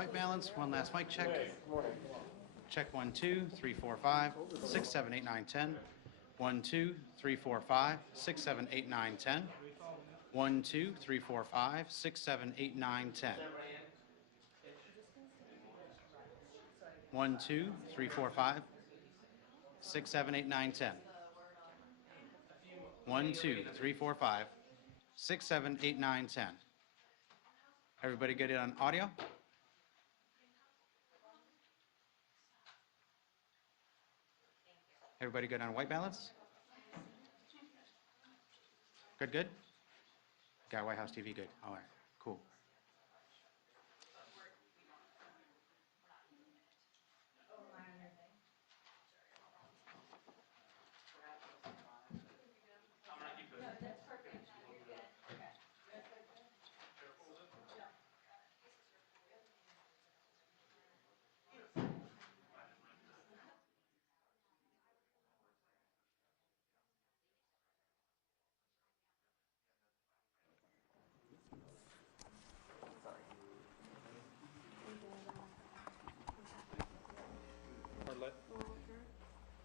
white balance. One last mic check. Check 1, 2, 3, 4, 5, 6, 7, 8, 9, 10. 1, 2, 3, 4, 5, 6, 7, 8, 9, 10. 1, 2, 3, 4, 5, 6, 7, 8, 9, 10. 1, 2, 3, 4, 5, 6, 7, 8, 9, 10. 1, 2, 3, 4, 5, 6, 7, 8, 9, 10. Everybody get it on audio? Everybody good on white balance? Good, good? Got White House TV good. All right, cool.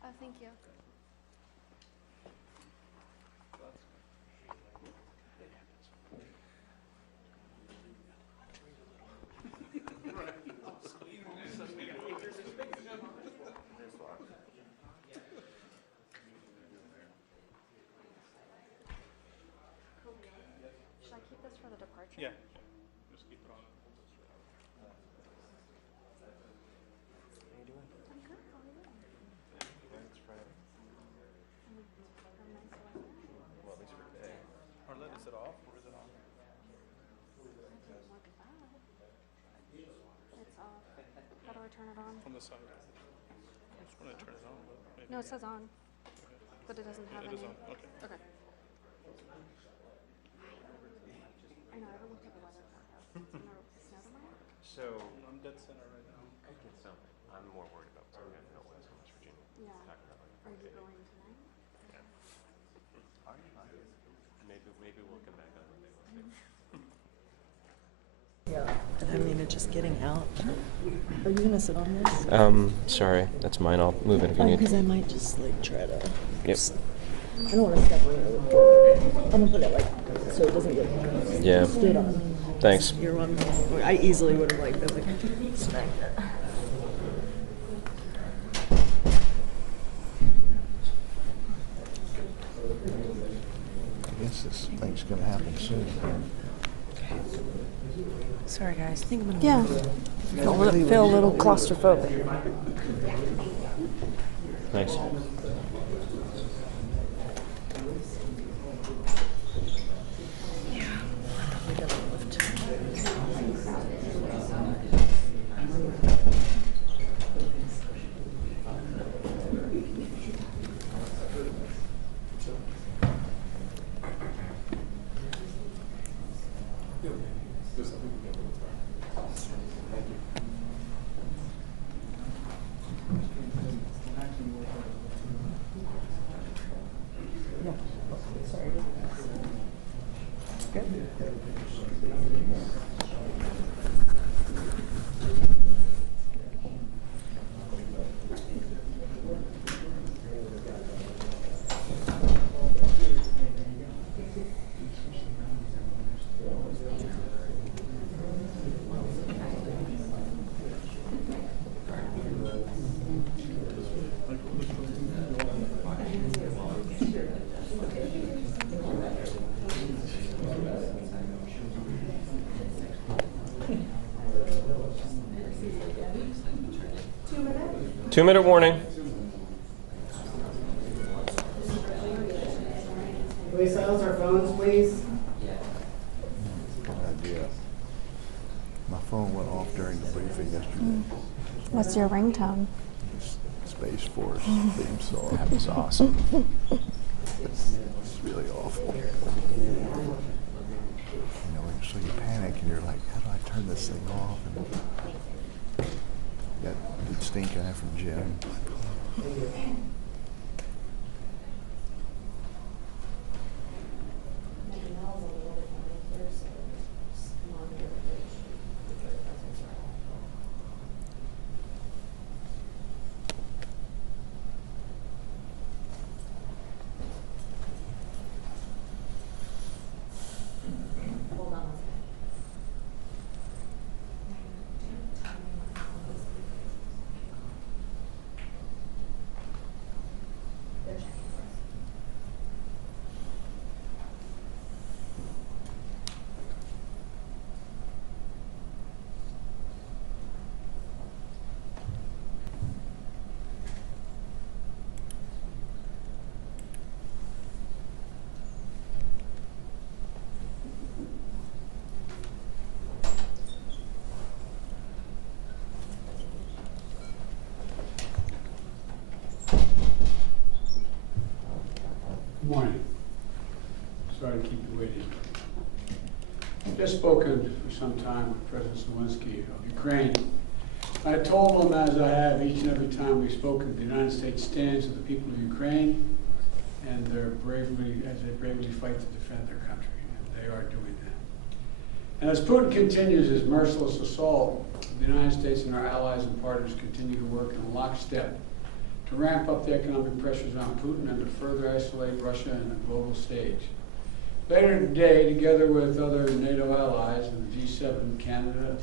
Oh, thank you. Should I keep this for the departure? Yeah. Just keep it on. I'm good. How are you? It's Friday. I'm nice weather. Well, at least for today. Arlette, is it off or is it on? I didn't look at that. It's off. How do I turn it on? From the side. I just want to turn it on, but maybe. No, it says on, but it doesn't have It any. is on. Okay. Okay. I know, I haven't looked at the weather forecast. It's gonna snow tomorrow? So, I'm dead center right now. could get something. I'm more worried about what's going to happen out west in West Virginia. Yeah. Talking about like Are you 4K. going tonight? Yeah. Maybe we'll come back on Monday. We'll see. Yeah, and I mean, it's just getting out. Are you gonna sit on this? Sorry, that's mine. I'll move it if you need. Because I might just like try to. Yep. I don't want to step on it. I'm gonna put it like so it doesn't get Yeah. stood on. Thanks. You're one. I easily would have like been like smacked it. I guess this thing's gonna happen soon. Sorry, guys. I think I'm gonna. Yeah. Feel a little claustrophobic. Thanks. We gotta lift. Two-minute warning. Can we silence our phones, please? Good idea. My phone went off during the briefing yesterday. What's your ringtone? Space Force theme song. That was awesome. It's really awful. You know, so you panic and you're like, how do I turn this thing off? And that good stink eye from Jim. waiting. I've just spoken for some time with President Zelensky of Ukraine. I told him, as I have each and every time we've spoken, the United States stands with the people of Ukraine and as they bravely fight to defend their country, and they are doing that. And as Putin continues his merciless assault, the United States and our allies and partners continue to work in lockstep to ramp up the economic pressures on Putin and to further isolate Russia in the global stage. Later today, together with other NATO allies and the G7, Canada,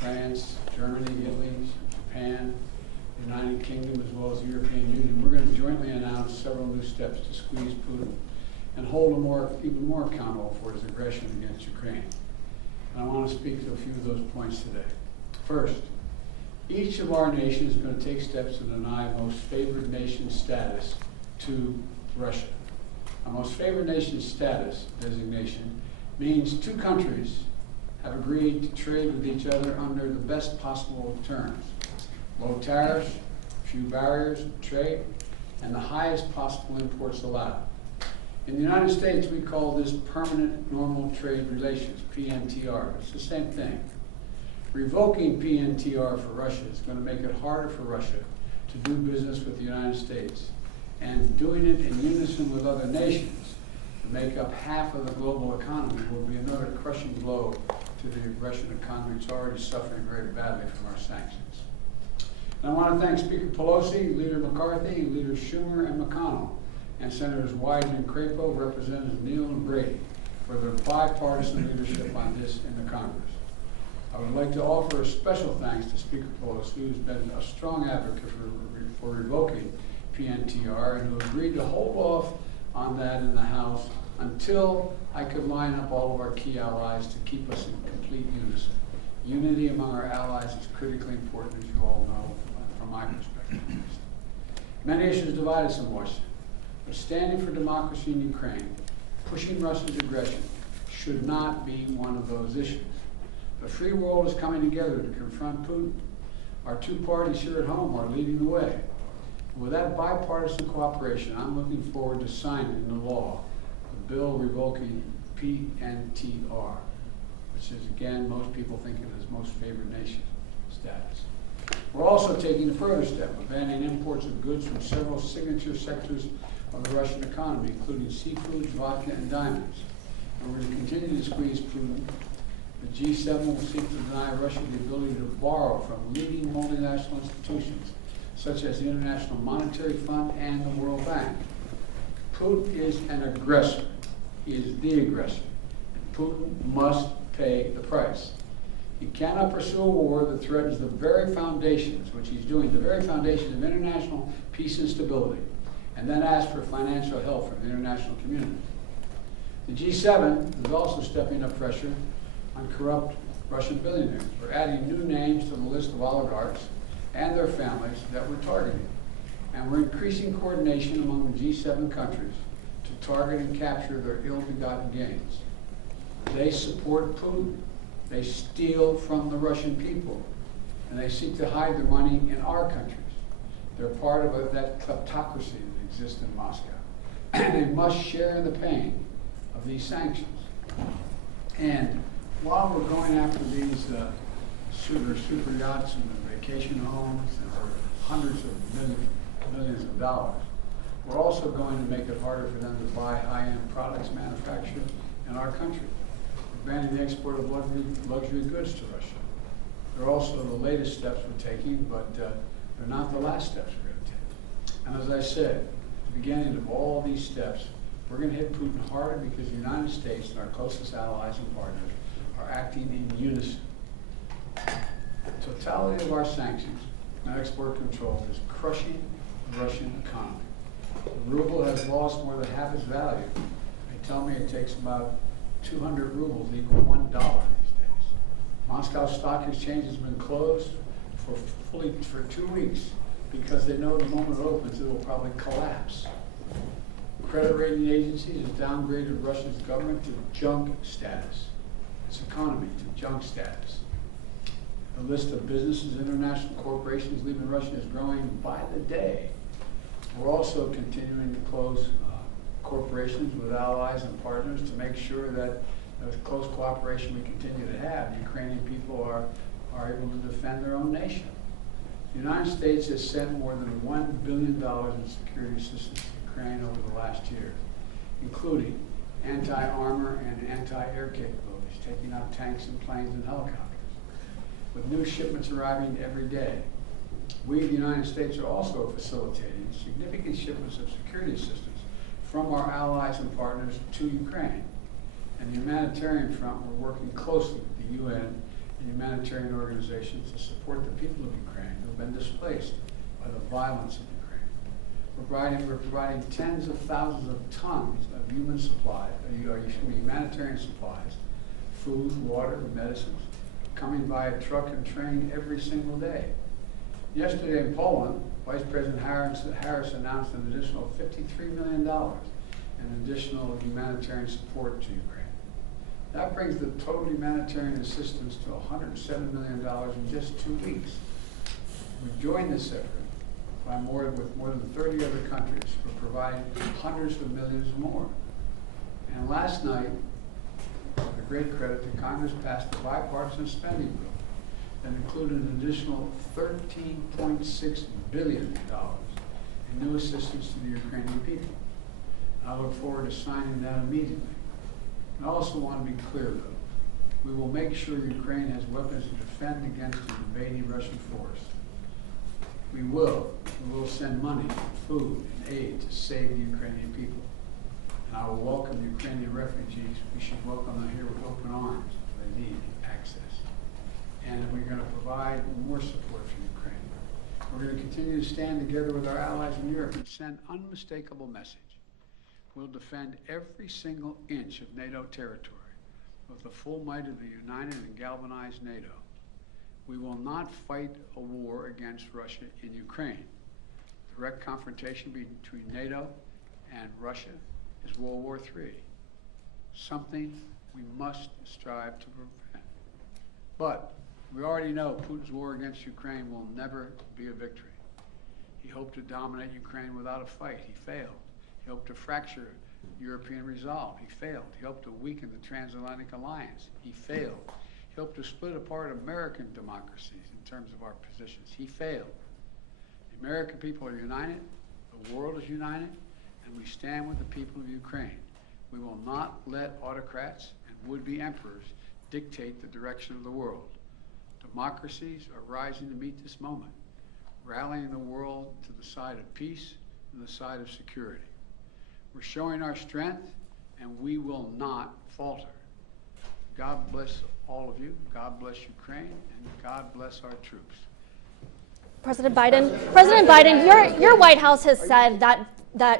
France, Germany, Italy, Japan, the United Kingdom, as well as the European Union, we're going to jointly announce several new steps to squeeze Putin and hold him even more accountable for his aggression against Ukraine. And I want to speak to a few of those points today. First, each of our nations is going to take steps to deny most favored nation status to Russia. A most favored nation status designation means two countries have agreed to trade with each other under the best possible terms. Low tariffs, few barriers to trade, and the highest possible imports allowed. In the United States, we call this permanent normal trade relations, PNTR. It's the same thing. Revoking PNTR for Russia is going to make it harder for Russia to do business with the United States. And doing it in unison with other nations to make up half of the global economy will be another crushing blow to the Russian economy. It's already suffering very badly from our sanctions. And I want to thank Speaker Pelosi, Leader McCarthy, Leaders Schumer and McConnell, and Senators Wyden and Crapo, Representatives Neal and Brady for their bipartisan leadership on this in the Congress. I would like to offer a special thanks to Speaker Pelosi, who's been a strong advocate for revoking PNTR and who agreed to hold off on that in the House until I could line up all of our key allies to keep us in complete unison. Unity among our allies is critically important, as you all know, from my perspective. Many issues divide us in Washington, but standing for democracy in Ukraine, pushing Russia's aggression, should not be one of those issues. The free world is coming together to confront Putin. Our two parties here at home are leading the way. With that bipartisan cooperation, I'm looking forward to signing into law the bill revoking PNTR, which is, again, most people think of as most favored nation status. We're also taking a further step of banning imports of goods from several signature sectors of the Russian economy, including seafoods, vodka, and diamonds. And we're going to continue to squeeze Putin. The G7 will seek to deny Russia the ability to borrow from leading multinational institutions, such as the International Monetary Fund and the World Bank. Putin is an aggressor. He is the aggressor. Putin must pay the price. He cannot pursue a war that threatens the very foundations, which he's doing, the very foundations of international peace and stability, and then ask for financial help from the international community. The G7 is also stepping up pressure on corrupt Russian billionaires. We're adding new names to the list of oligarchs and their families that we're targeting. And we're increasing coordination among the G7 countries to target and capture their ill-begotten gains. They support Putin. They steal from the Russian people. And they seek to hide their money in our countries. They're part of that kleptocracy that exists in Moscow. And they must share in the pain of these sanctions. And while we're going after these super yachts and vacation homes and for hundreds of millions of dollars, we're also going to make it harder for them to buy high-end products manufactured in our country. We're banning the export of luxury goods to Russia. They're also the latest steps we're taking, but they're not the last steps we're going to take. And as I said, at the beginning of all these steps, we're going to hit Putin hard because the United States and our closest allies and partners are acting in unison. The totality of our sanctions and export control is crushing the Russian economy. The ruble has lost more than half its value. They tell me it takes about 200 rubles equal $1 these days. Moscow Stock Exchange has been closed for 2 weeks because they know the moment it opens it will probably collapse. Credit rating agencies have downgraded Russia's government to junk status. Its economy to junk status. The list of businesses, international corporations leaving Russia is growing by the day. We're also continuing to close corporations, with allies and partners to make sure that the close cooperation we continue to have, the Ukrainian people are able to defend their own nation. The United States has sent more than $1 billion in security assistance to Ukraine over the last year, including anti-armor and anti-air capabilities, taking out tanks and planes and helicopters. With new shipments arriving every day, we, the United States, are also facilitating significant shipments of security assistance from our allies and partners to Ukraine. And the humanitarian front, we're working closely with the UN and humanitarian organizations to support the people of Ukraine who have been displaced by the violence of Ukraine. We're providing tens of thousands of tons of humanitarian supplies, food, water, and medicines, coming by truck and train every single day. Yesterday in Poland, Vice President Harris announced an additional $53 million in additional humanitarian support to Ukraine. That brings the total humanitarian assistance to $107 million in just 2 weeks. We've joined this effort with more than 30 other countries for providing hundreds of millions more. And last night, with a great credit to Congress, passed a bipartisan spending bill that included an additional $13.6 billion in new assistance to the Ukrainian people. I look forward to signing that immediately. I also want to be clear, though. We will make sure Ukraine has weapons to defend against an invading Russian force. We will send money, food, and aid to save the Ukrainian people. And I will welcome Ukrainian refugees. We should welcome them here with open arms if they need access. And we're going to provide more support for Ukraine. We're going to continue to stand together with our allies in Europe and send unmistakable message. We'll defend every single inch of NATO territory with the full might of the united and galvanized NATO. We will not fight a war against Russia in Ukraine. Direct confrontation between NATO and Russia is World War III, something we must strive to prevent. But we already know Putin's war against Ukraine will never be a victory. He hoped to dominate Ukraine without a fight. He failed. He hoped to fracture European resolve. He failed. He hoped to weaken the transatlantic alliance. He failed. He hoped to split apart American democracies in terms of our positions. He failed. The American people are united. The world is united. And we stand with the people of Ukraine. We will not let autocrats and would-be emperors dictate the direction of the world. Democracies are rising to meet this moment, rallying the world to the side of peace and the side of security. We're showing our strength, and we will not falter. God bless all of you. God bless Ukraine, and God bless our troops. President Biden, your White House has said that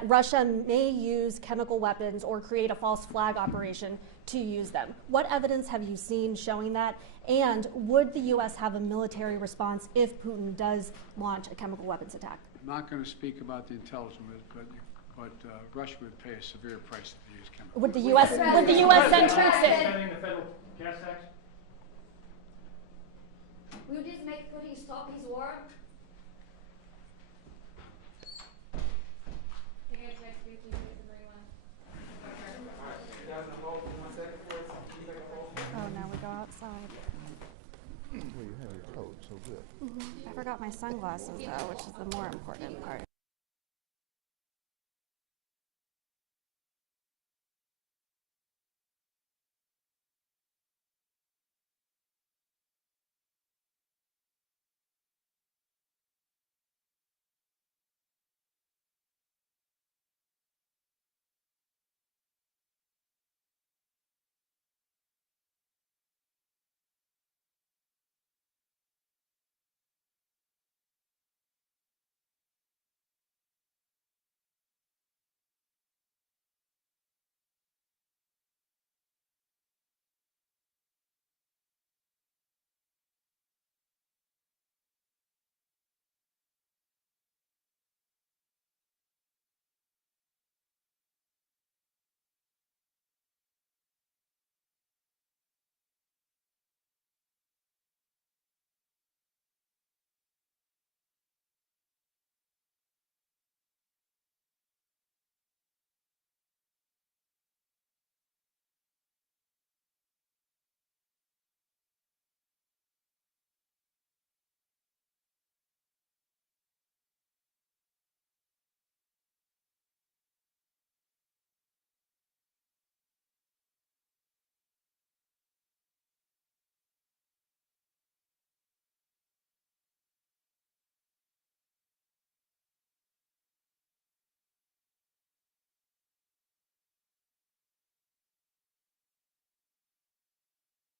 Russia may use chemical weapons or create a false flag operation to use them. What evidence have you seen showing that? And would the U.S. have a military response if Putin does launch a chemical weapons attack? I'm not going to speak about the intelligence, but Russia would pay a severe price if they use chemical. Would the U.S. send troops in? Spending the federal gas tax? Will this make Putin stop his war? Oh, now we go outside. Well, you have your coat, so good. I forgot my sunglasses, though, which is the more important part.